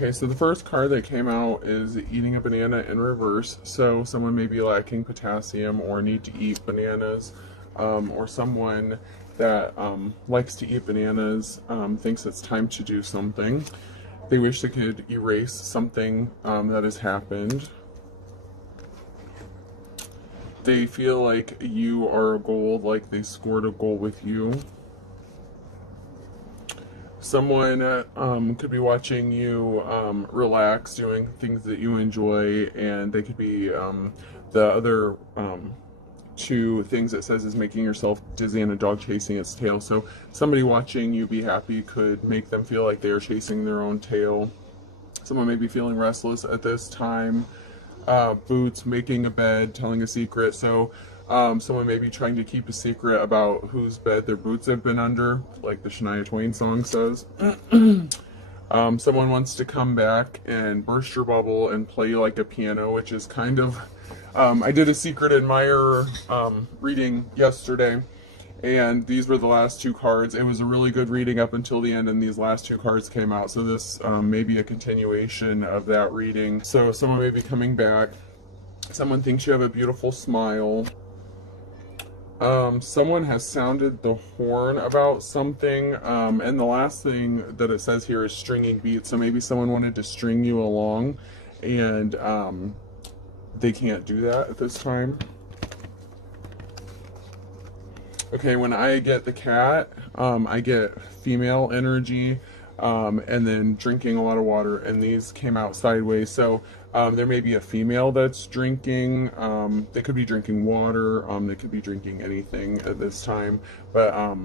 Okay, so the first card that came out is eating a banana in reverse. So someone may be lacking potassium or need to eat bananas, or someone that likes to eat bananas thinks it's time to do something. They wish they could erase something that has happened. They feel like you are a goal, like they scored a goal with you. Someone could be watching you relax, doing things that you enjoy, and they could be the other two things it says is making yourself dizzy and a dog chasing its tail. So somebody watching you be happy could make them feel like they are chasing their own tail. Someone may be feeling restless at this time. Boots, making a bed, telling a secret. So someone may be trying to keep a secret about whose bed their boots have been under, like the Shania Twain song says. Someone wants to come back and burst your bubble and play you like a piano, which is kind of... I did a Secret Admirer reading yesterday, and these were the last two cards. It was a really good reading up until the end, and these last two cards came out. So this may be a continuation of that reading. So someone may be coming back. Someone thinks you have a beautiful smile. Someone has sounded the horn about something, and the last thing that it says here is stringing beats. So maybe someone wanted to string you along, and they can't do that at this time. Okay, when I get the cat, I get female energy, and then drinking a lot of water, and these came out sideways. So there may be a female that's drinking. They could be drinking water. They could be drinking anything at this time, but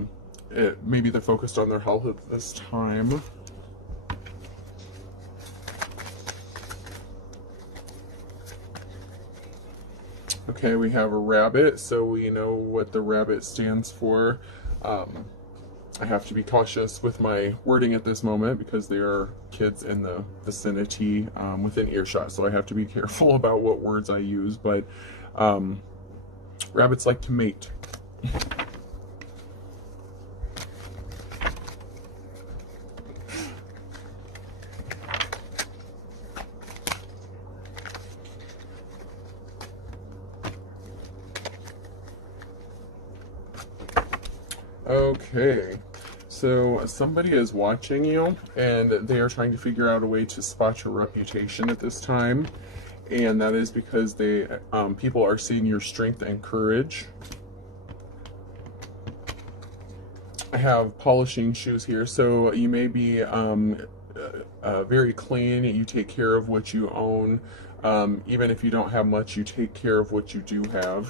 maybe they're focused on their health at this time. Okay, we have a rabbit, so we know what the rabbit stands for. I have to be cautious with my wording at this moment because there are kids in the vicinity within earshot, so I have to be careful about what words I use, but rabbits like to mate. Okay, so somebody is watching you, and they are trying to figure out a way to spot your reputation at this time, and that is because they people are seeing your strength and courage. I have polishing shoes here, so you may be very clean. You take care of what you own. Even if you don't have much, you take care of what you do have.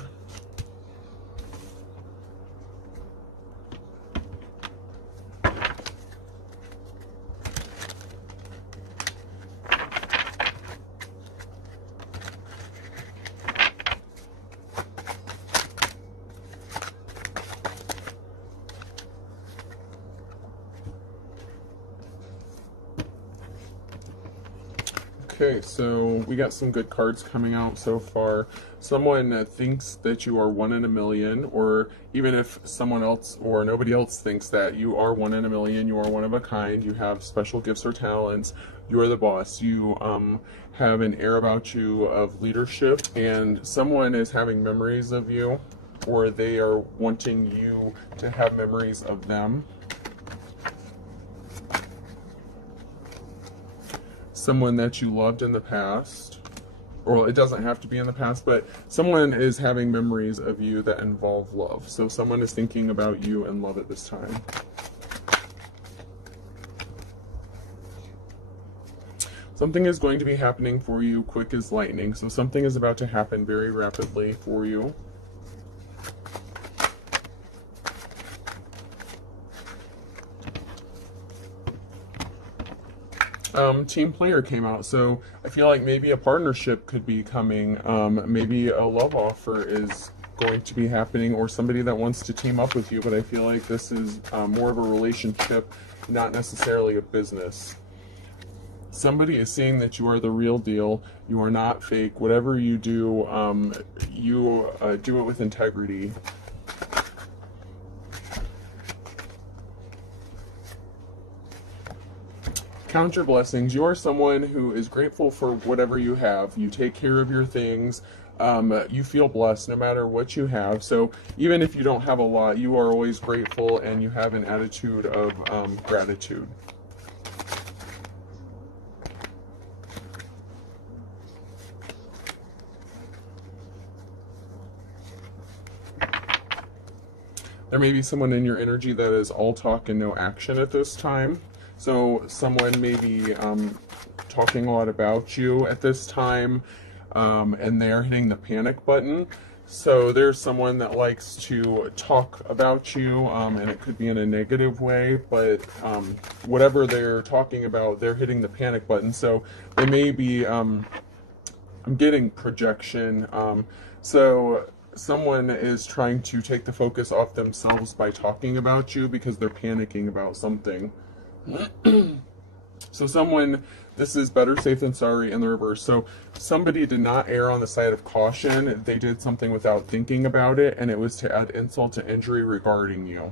Okay, so we got some good cards coming out so far. Someone thinks that you are 1 in a million, or even if someone else or nobody else thinks that you are 1 in a million, you are one of a kind, you have special gifts or talents, you are the boss, you have an air about you of leadership, and someone is having memories of you, or they are wanting you to have memories of them. Someone that you loved in the past, or it doesn't have to be in the past, but someone is having memories of you that involve love. So someone is thinking about you and love at this time. Something is going to be happening for you quick as lightning. So something is about to happen very rapidly for you. Team player came out, so I feel like maybe a partnership could be coming. Maybe a love offer is going to be happening, or somebody that wants to team up with you, but I feel like this is more of a relationship, not necessarily a business. Somebody is saying that you are the real deal, you are not fake. Whatever you do, you do it with integrity. count your blessings. You are someone who is grateful for whatever you have. You take care of your things. You feel blessed no matter what you have. So even if you don't have a lot, you are always grateful and you have an attitude of gratitude. There may be someone in your energy that is all talk and no action at this time. So someone may be talking a lot about you at this time, and they're hitting the panic button. So there's someone that likes to talk about you, and it could be in a negative way, but whatever they're talking about, they're hitting the panic button. So they may be, I'm getting projection. So someone is trying to take the focus off themselves by talking about you because they're panicking about something. So someone, this is better safe than sorry in the reverse. So somebody did not err on the side of caution. They did something without thinking about it, and it was to add insult to injury regarding you.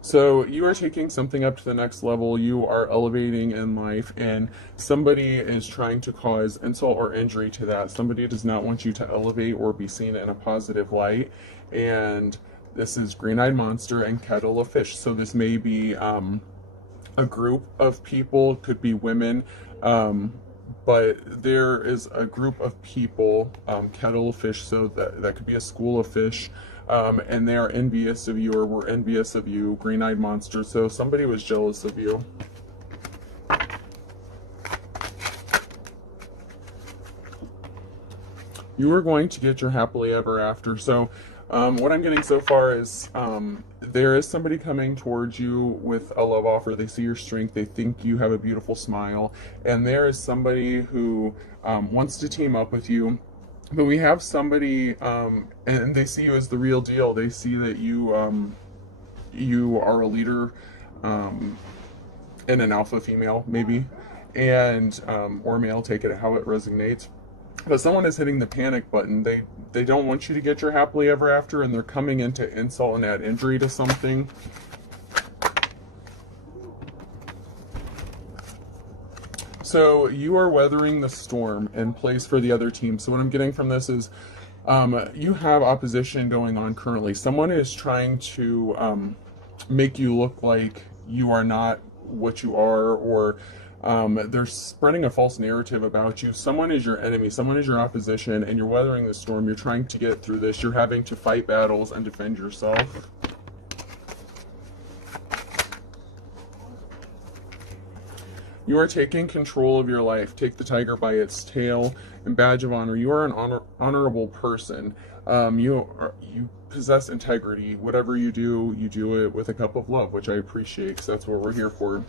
So you are taking something up to the next level. You are elevating in life, and somebody is trying to cause insult or injury to that. Somebody does not want you to elevate or be seen in a positive light. And this is green-eyed monster and kettle of fish. So this may be a group of people, could be women, but there is a group of people, kettle of fish, so that could be a school of fish, and they are envious of you or were envious of you, green-eyed monster. So somebody was jealous of you. You are going to get your happily ever after. So what I'm getting so far is there is somebody coming towards you with a love offer. They see your strength. They think you have a beautiful smile. And there is somebody who wants to team up with you. But we have somebody, and they see you as the real deal. They see that you you are a leader and an alpha female, maybe, and or male, take it how it resonates. But someone is hitting the panic button. They don't want you to get your happily ever after, and they're coming in to insult and add injury to something. So you are weathering the storm and plays for the other team. So what I'm getting from this is you have opposition going on currently. Someone is trying to make you look like you are not what you are, or they're spreading a false narrative about you. Someone is your enemy, someone is your opposition, and you're weathering the storm. You're trying to get through this. You're having to fight battles and defend yourself. You are taking control of your life. Take the tiger by its tail and badge of honor. You are an honorable person. You possess integrity. Whatever you do it with a cup of love, which I appreciate, because that's what we're here for.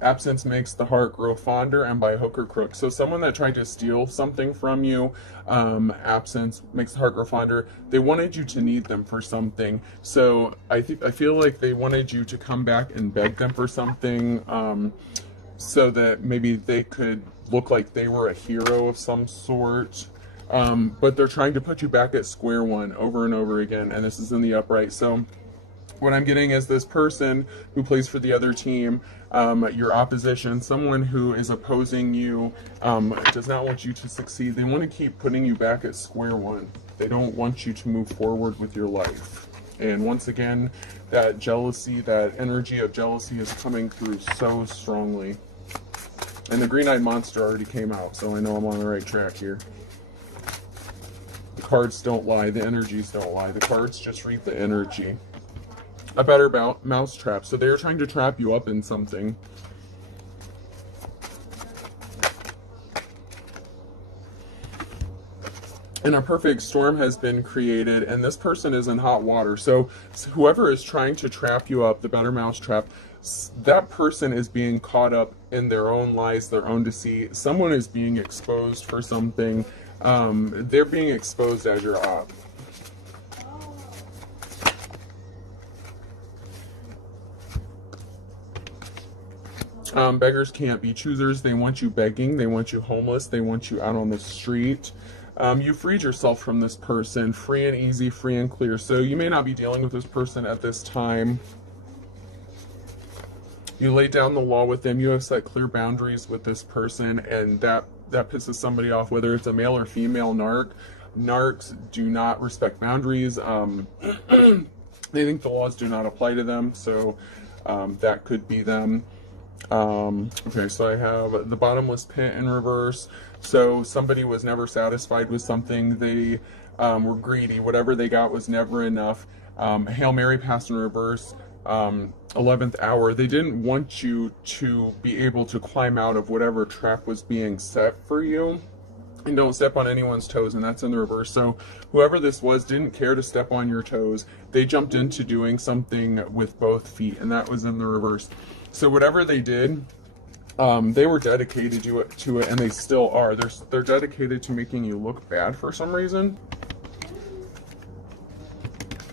Absence makes the heart grow fonder, and by hook or crook. So someone that tried to steal something from you, absence makes the heart grow fonder. They wanted you to need them for something. So I feel like they wanted you to come back and beg them for something, so that maybe they could look like they were a hero of some sort. But they're trying to put you back at square one over and over again, and this is in the upright. So what I'm getting is this person who plays for the other team, your opposition, someone who is opposing you, does not want you to succeed. They want to keep putting you back at square one. They don't want you to move forward with your life. And once again, that jealousy, that energy of jealousy is coming through so strongly. And the green-eyed monster already came out, so I know I'm on the right track here. The cards don't lie. The energies don't lie. The cards just read the energy. A better mouse trap. So they're trying to trap you up in something. And a perfect storm has been created, and this person is in hot water. So whoever is trying to trap you up, the better mouse trap, that person is being caught up in their own lies, their own deceit. Someone is being exposed for something. They're being exposed as your op. Beggars can't be choosers. They want you begging. They want you homeless. They want you out on the street. You freed yourself from this person, free and easy, free and clear. So you may not be dealing with this person at this time. You lay down the law with them. You have set clear boundaries with this person, and that pisses somebody off, whether it's a male or female narc. Narcs do not respect boundaries. They think the laws do not apply to them, so that could be them. Okay, so I have the bottomless pit in reverse. So somebody was never satisfied with something. They were greedy. Whatever they got was never enough. Hail Mary pass in reverse. 11th hour. They didn't want you to be able to climb out of whatever trap was being set for you. And don't step on anyone's toes, and that's in the reverse. So whoever this was didn't care to step on your toes. They jumped into doing something with both feet, and that was in the reverse. So whatever they did, they were dedicated to it, and they still are. They're dedicated to making you look bad for some reason.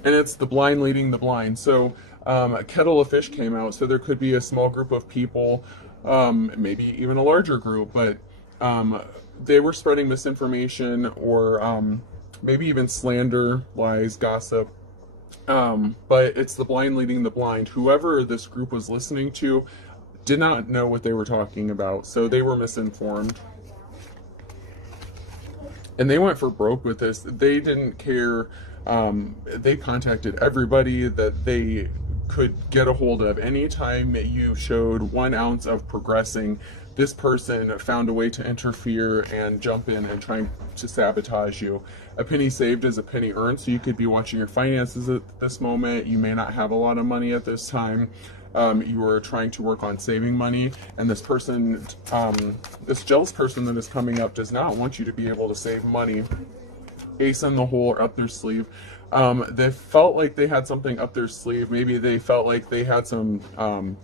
And it's the blind leading the blind. So a kettle of fish came out, so there could be a small group of people, maybe even a larger group, but they were spreading misinformation or maybe even slander, lies, gossip. But it's the blind leading the blind. Whoever this group was listening to did not know what they were talking about, so they were misinformed. And they went for broke with this. They didn't care. They contacted everybody that they could get a hold of. Anytime you showed 1 ounce of progressing, this person found a way to interfere and jump in and trying to sabotage you. A penny saved is a penny earned, so you could be watching your finances at this moment. You may not have a lot of money at this time. You are trying to work on saving money, and this person, this jealous person that is coming up does not want you to be able to save money. Ace in the hole or up their sleeve. They felt like they had something up their sleeve. Maybe they felt like they had some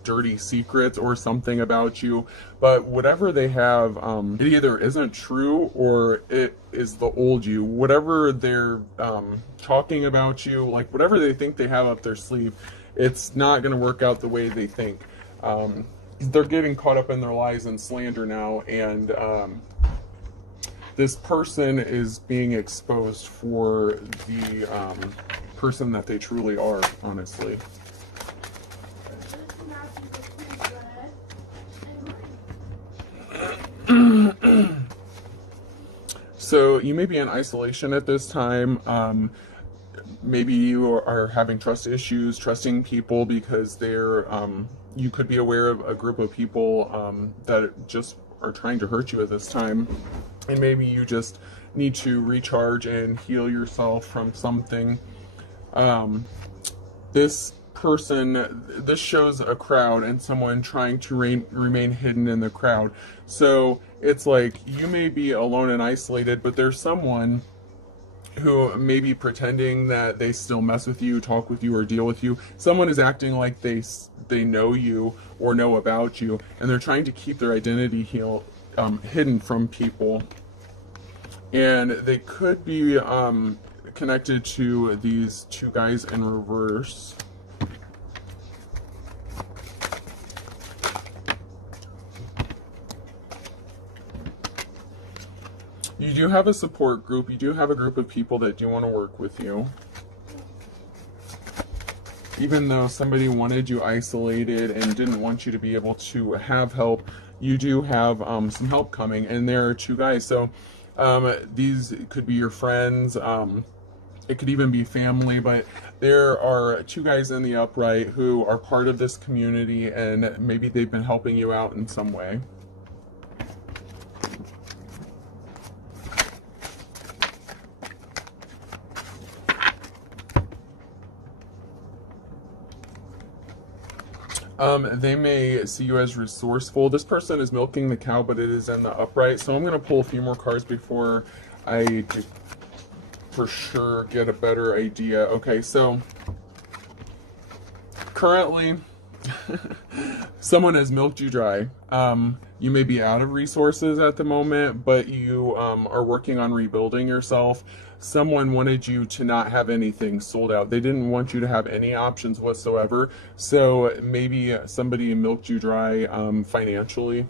dirty secrets or something about you. But whatever they have, it either isn't true or it is the old you. Whatever they're talking about you, like whatever they think they have up their sleeve, it's not going to work out the way they think. They're getting caught up in their lies and slander now, and this person is being exposed for the person that they truly are, honestly. So you may be in isolation at this time. Maybe you are having trust issues, trusting people because they're, you could be aware of a group of people that just are trying to hurt you at this time. And maybe you just need to recharge and heal yourself from something. This person, this shows a crowd and someone trying to remain hidden in the crowd. So it's like you may be alone and isolated, but there's someone who may be pretending that they still mess with you, talk with you, or deal with you. Someone is acting like they know you or know about you, and they're trying to keep their identity hidden from people. And they could be connected to these 2 guys in reverse. You do have a support group. You do have a group of people that do want to work with you. Even though somebody wanted you isolated and didn't want you to be able to have help, you do have some help coming, and there are 2 guys. So these could be your friends. It could even be family, but there are 2 guys in the upright who are part of this community, and maybe they've been helping you out in some way. They may see you as resourceful. This person is milking the cow, but it is in the upright. So I'm going to pull a few more cards before I for sure get a better idea. Okay, so currently someone has milked you dry. You may be out of resources at the moment, but you are working on rebuilding yourself. Someone wanted you to not have anything sold out. They didn't want you to have any options whatsoever. So maybe somebody milked you dry financially.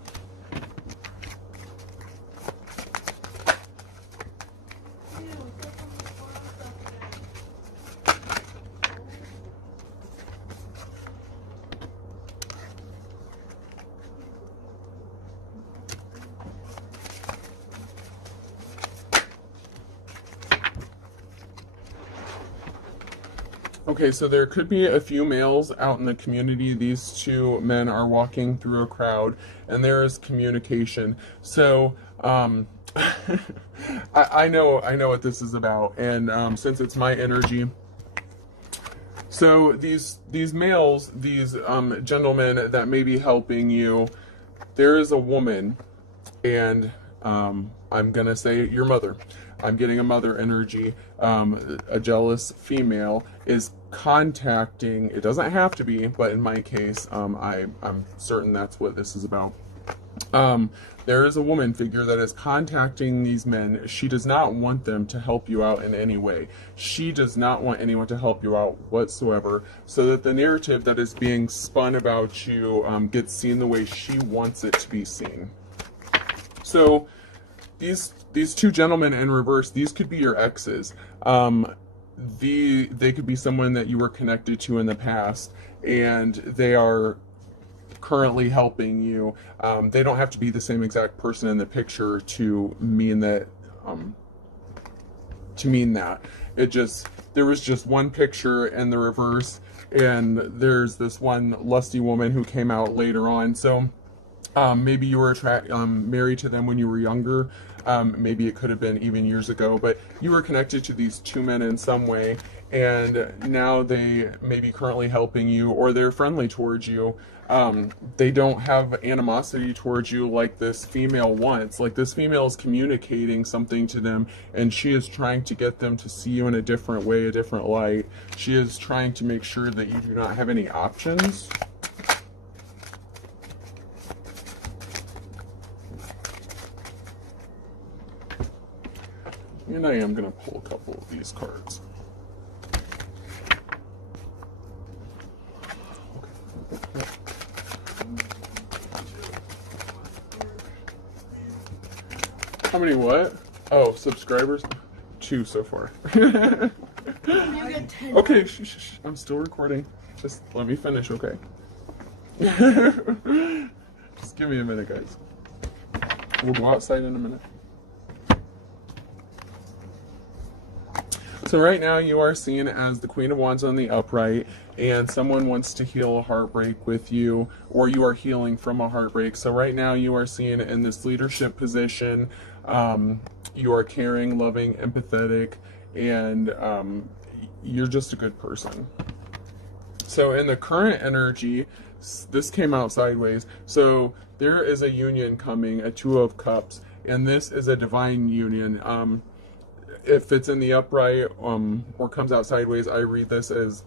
Okay, so there could be a few males out in the community. These two men are walking through a crowd, and there is communication. So, I know what this is about, and since it's my energy, so these males, these gentlemen that may be helping you, there is a woman, and I'm gonna say your mother. I'm getting a mother energy. A jealous female is contacting. It doesn't have to be, but in my case, I'm certain that's what this is about. There is a woman figure that is contacting these men. She does not want them to help you out in any way. She does not want anyone to help you out whatsoever, so that the narrative that is being spun about you gets seen the way she wants it to be seen. So these two gentlemen in reverse, these could be your exes. They could be someone that you were connected to in the past, and they are currently helping you. They don't have to be the same exact person in the picture to mean that. It just, there was just one picture in the reverse, and there's this one lusty woman who came out later on. So maybe you were married to them when you were younger. Maybe it could have been even years ago, but you were connected to these two men in some way, and now they may be currently helping you, or they're friendly towards you. They don't have animosity towards you like this female wants. Like, this female is communicating something to them, and she is trying to get them to see you in a different way, a different light. She is trying to make sure that you do not have any options. And I am going to pull a couple of these cards. Okay. How many what? Oh, subscribers? 2 so far. Okay, shh. I'm still recording. Just let me finish, okay? Just give me a minute, guys. We'll go outside in a minute. So right now you are seen as the Queen of Wands on the upright, and someone wants to heal a heartbreak with you, or you are healing from a heartbreak. So right now you are seen in this leadership position. You are caring, loving, empathetic, and you're just a good person. So in the current energy, this came out sideways. So there is a union coming, a 2 of Cups, and this is a divine union. If it's in the upright or comes out sideways, I read this as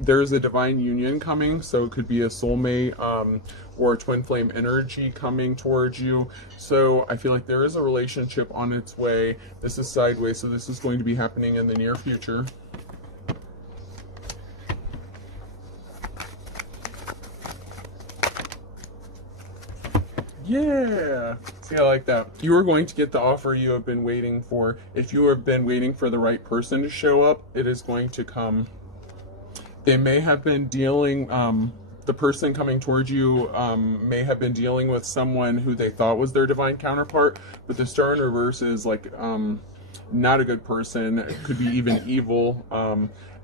there's a divine union coming. So it could be a soulmate or a twin flame energy coming towards you. So I feel like there is a relationship on its way. This is sideways, so this is going to be happening in the near future. Yeah, see, I like that. You are going to get the offer you have been waiting for. If you have been waiting for the right person to show up, it is going to come. They may have been dealing, the person coming towards you may have been dealing with someone who they thought was their divine counterpart, but the Star in reverse is like not a good person. It could be even evil.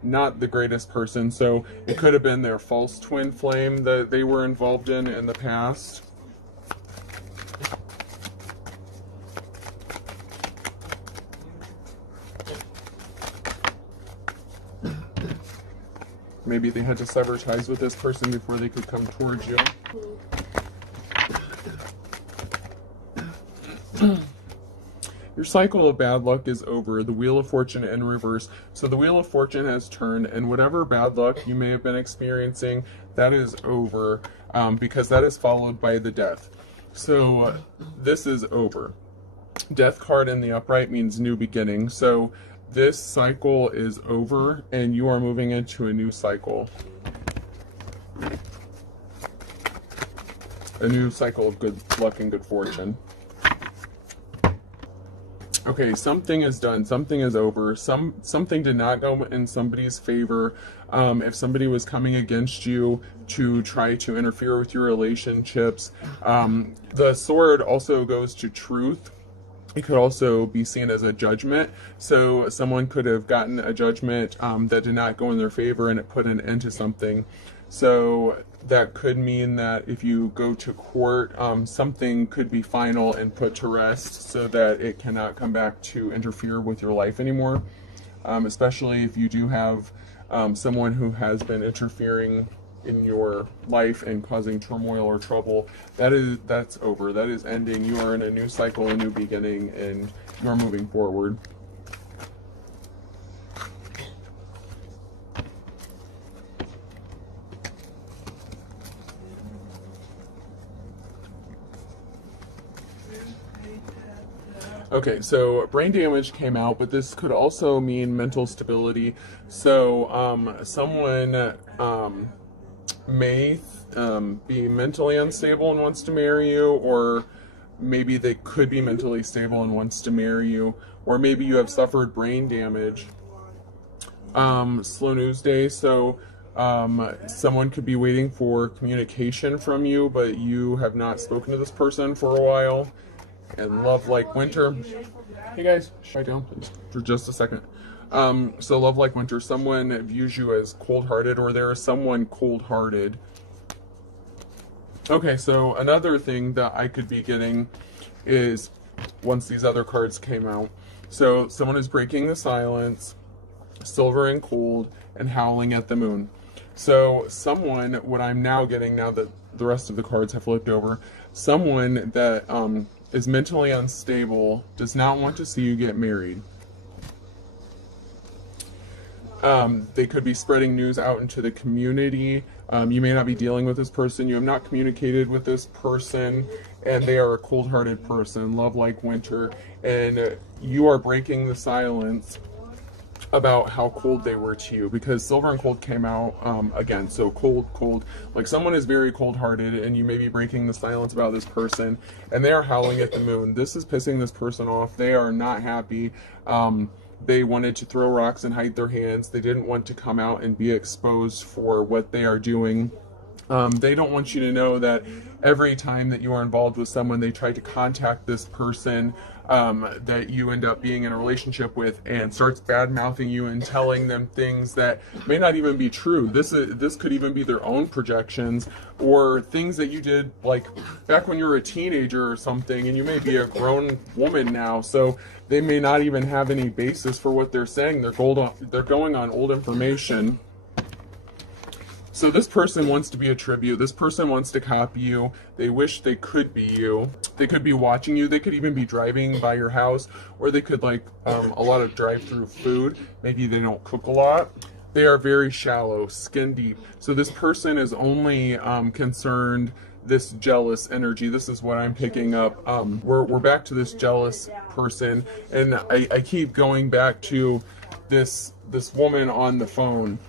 Not the greatest person. So it could have been their false twin flame that they were involved in the past. Maybe they had to sever ties with this person before they could come towards you. Your cycle of bad luck is over. The Wheel of Fortune in reverse. So the Wheel of Fortune has turned, and whatever bad luck you may have been experiencing, that is over, because that is followed by the Death. So this is over. Death card in the upright means new beginning. So this cycle is over, and you are moving into a new cycle. A new cycle of good luck and good fortune. Okay, something is done. Something is over. Something did not go in somebody's favor. If somebody was coming against you to try to interfere with your relationships, the sword also goes to truth. It could also be seen as a judgment. So someone could have gotten a judgment that did not go in their favor, and it put an end to something. So that could mean that if you go to court, something could be final and put to rest so that it cannot come back to interfere with your life anymore. Especially if you do have someone who has been interfering in your life and causing turmoil or trouble. That's over. That is ending. You are in a new cycle, a new beginning, and you are moving forward. Okay, so brain damage came out, but this could also mean mental stability. So someone may be mentally unstable and wants to marry you, or maybe they could be mentally stable and wants to marry you, or maybe you have suffered brain damage. Slow news day. So someone could be waiting for communication from you, but you have not spoken to this person for a while. And love like winter. Hey guys, quiet down please for just a second. So love like winter, someone views you as cold-hearted, or there is someone cold-hearted. Okay, so another thing that I could be getting is, once these other cards came out, so someone is breaking the silence, silver and cold, and howling at the moon. So someone, what I'm now getting, now that the rest of the cards have flipped over, someone that is mentally unstable, does not want to see you get married. They could be spreading news out into the community. You may not be dealing with this person. You have not communicated with this person, and they are a cold-hearted person, love like winter, and you are breaking the silence about how cold they were to you, because silver and cold came out again. So cold, like someone is very cold-hearted, and you may be breaking the silence about this person, and they are howling at the moon. This is pissing this person off. They are not happy. They wanted to throw rocks and hide their hands. They didn't want to come out and be exposed for what they are doing. They don't want you to know that every time that you are involved with someone, they try to contact this person that you end up being in a relationship with, and starts bad-mouthing you and telling them things that may not even be true. This could even be their own projections, or things that you did like back when you were a teenager or something, and you may be a grown woman now, so they may not even have any basis for what they're saying. They're going on old information. So this person wants to be a tribute. This person wants to copy you. They wish they could be you. They could be watching you. They could even be driving by your house, or they could like a lot of drive-through food. Maybe they don't cook a lot. They are very shallow, skin deep. So this person is only concerned, this jealous energy. This is what I'm picking up. We're back to this jealous person, and I keep going back to this woman on the phone.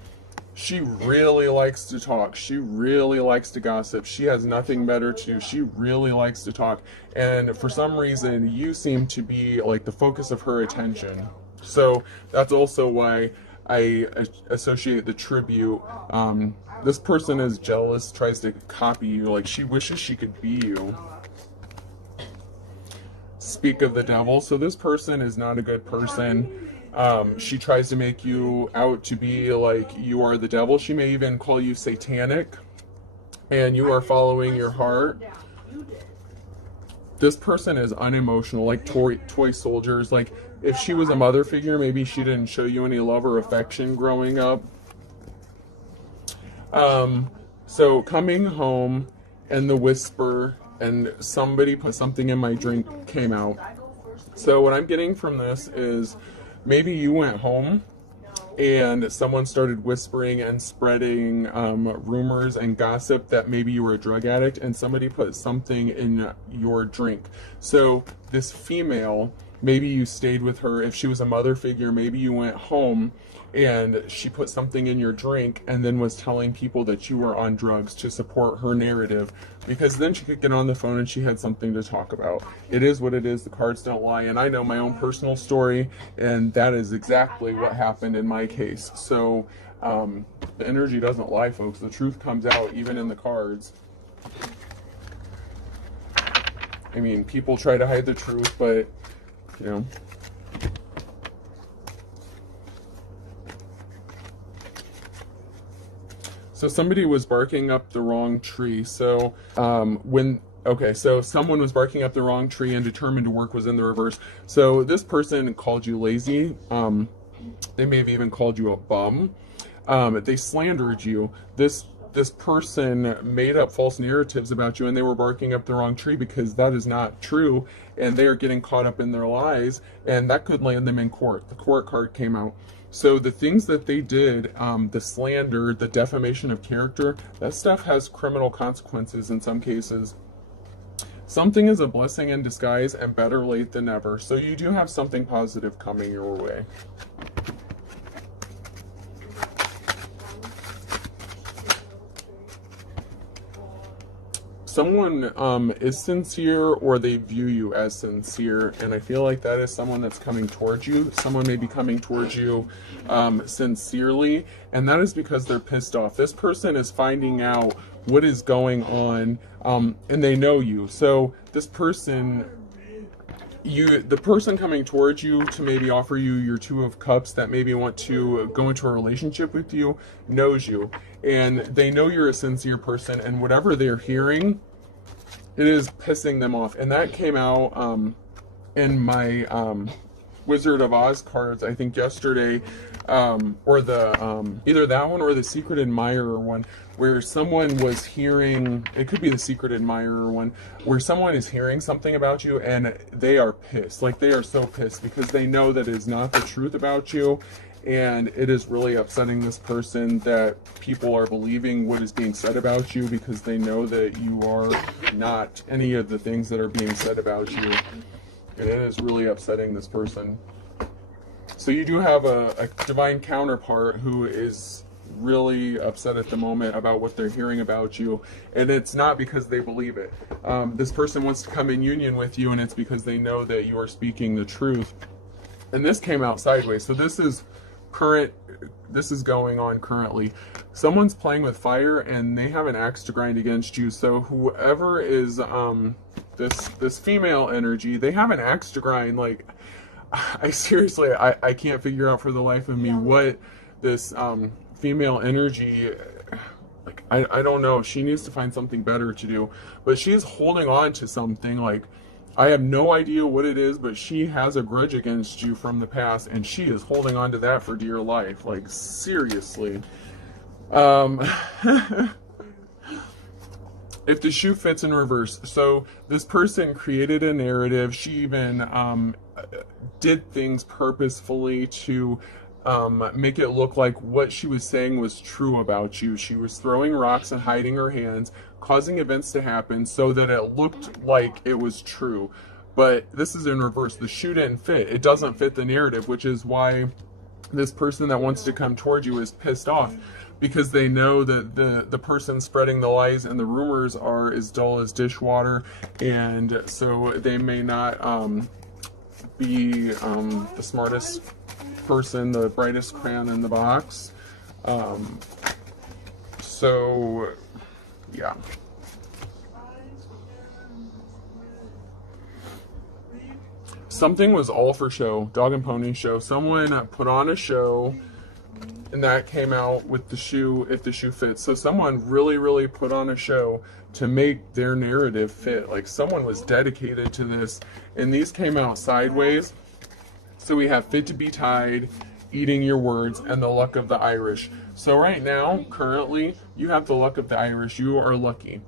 She really likes to talk. She really likes to gossip. She has nothing better to do. She really likes to talk. And for some reason, you seem to be like the focus of her attention. So that's also why I associate the tribute. This person is jealous, tries to copy you. Like she wishes she could be you. Speak of the devil. So this person is not a good person. She tries to make you out to be like you are the devil. She may even call you satanic, and you are following your heart. This person is unemotional, like toy soldiers. Like if she was a mother figure, maybe she didn't show you any love or affection growing up. So coming home, and the whisper, and somebody put something in my drink came out. So what I'm getting from this is, maybe you went home and someone started whispering and spreading rumors and gossip that maybe you were a drug addict, and somebody put something in your drink. So this female, maybe you stayed with her. If she was a mother figure, maybe you went home and she put something in your drink and then was telling people that you were on drugs to support her narrative, because then she could get on the phone and she had something to talk about. It is what it is. The cards don't lie, and I know my own personal story, and that is exactly what happened in my case. So the energy doesn't lie, folks. The truth comes out even in the cards. I mean, people try to hide the truth, but you know. So somebody was barking up the wrong tree. So so someone was barking up the wrong tree and determined to work was in the reverse. So this person called you lazy. They may have even called you a bum. They slandered you. This person made up false narratives about you, and they were barking up the wrong tree because that is not true, and they are getting caught up in their lies, and that could land them in court. The court card came out. So the things that they did, the slander, the defamation of character, that stuff has criminal consequences in some cases. Something is a blessing in disguise, and better late than never. So you do have something positive coming your way. Someone is sincere, or they view you as sincere, and I feel like that is someone that's coming towards you. Someone may be coming towards you sincerely, and that is because they're pissed off. This person is finding out what is going on, and they know you. So this person, the person coming towards you to maybe offer you your Two of Cups, that maybe want to go into a relationship with you, knows you, and they know you're a sincere person, and whatever they're hearing, it is pissing them off. And that came out in my Wizard of Oz cards, I think yesterday, or the either that one or the Secret Admirer one, where someone was hearing, it could be the Secret Admirer one, where someone is hearing something about you and they are pissed. Like, they are so pissed because they know that it is not the truth about you, and it is really upsetting this person that people are believing what is being said about you, because they know that you are not any of the things that are being said about you. And it is really upsetting this person. So you do have a divine counterpart who is really upset at the moment about what they're hearing about you, and it's not because they believe it. This person wants to come in union with you, and it's because they know that you are speaking the truth. And this came out sideways, so this is going on currently. Someone's playing with fire, and they have an axe to grind against you. So whoever is this female energy, they have an axe to grind. Like, I seriously, I can't figure out for the life of me what this female energy, like, I don't know. She needs to find something better to do, but she's holding on to something. Like, I have no idea what it is, but she has a grudge against you from the past, and she is holding on to that for dear life. Like, seriously. If the shoe fits in reverse. So this person created a narrative. She even did things purposefully to make it look like what she was saying was true about you. She was throwing rocks and hiding her hands, causing events to happen so that it looked like it was true. But this is in reverse. The shoe didn't fit. It doesn't fit the narrative, which is why this person that wants to come toward you is pissed off, because they know that the person spreading the lies and the rumors are as dull as dishwater, and so they may not be the smartest person, the brightest crayon in the box. So yeah. Something was all for show. Dog and pony show. Someone put on a show, and that came out with the shoe, if the shoe fits. So someone really put on a show to make their narrative fit. Like, someone was dedicated to this, and these came out sideways. So we have fit to be tied, eating your words, and the luck of the Irish. So right now, currently, you have the luck of the Irish. You are lucky.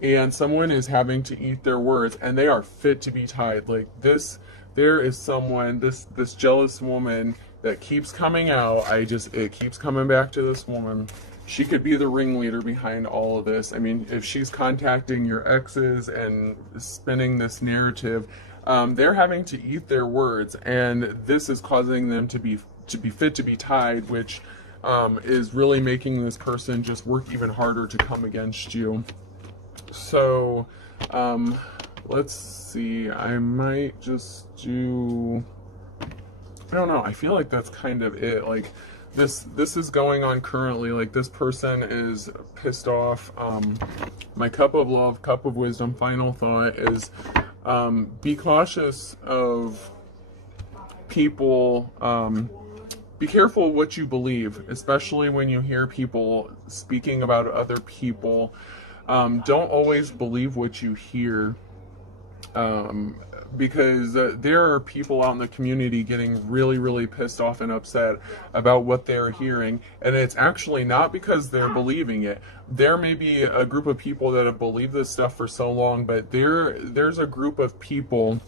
And someone is having to eat their words, and they are fit to be tied. Like, this, there is someone, this jealous woman that keeps coming out. It keeps coming back to this woman. She could be the ringleader behind all of this. I mean, if she's contacting your exes and spinning this narrative, they're having to eat their words, and this is causing them to be fit to be tied, which is really making this person just work even harder to come against you. So let's see, I might just do, I don't know, I feel like that's kind of it. Like, this is going on currently. Like, this person is pissed off. My cup of love, cup of wisdom, final thought is, be cautious of people, be careful what you believe, especially when you hear people speaking about other people. Don't always believe what you hear, because there are people out in the community getting really, really pissed off and upset about what they're hearing, and it's actually not because they're believing it. There may be a group of people that have believed this stuff for so long, but there's a group of people,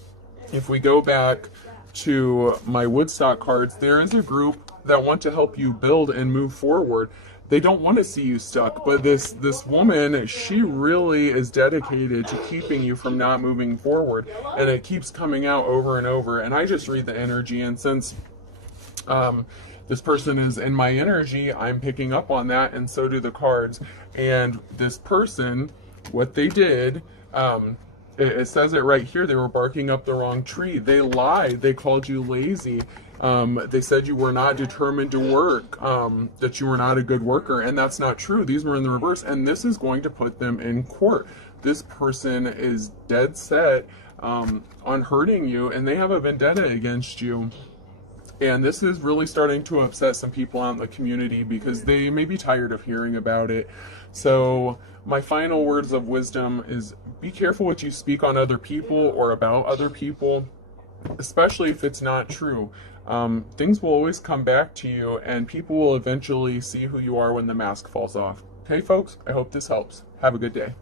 if we go back to my Woodstock cards, there is a group that want to help you build and move forward. They don't want to see you stuck, but this woman, she really is dedicated to keeping you from not moving forward, and it keeps coming out over and over. And I just read the energy, and since this person is in my energy, I'm picking up on that, and so do the cards. And this person, what they did, it says it right here, they were barking up the wrong tree. They lied. They called you lazy. They said you were not determined to work, that you were not a good worker, and that's not true. These were in the reverse, and this is going to put them in court. This person is dead set on hurting you, and they have a vendetta against you. And this is really starting to upset some people out in the community because they may be tired of hearing about it. So my final words of wisdom is be careful what you speak on other people or about other people, especially if it's not true. Things will always come back to you, and people will eventually see who you are when the mask falls off. Okay, folks, I hope this helps. Have a good day.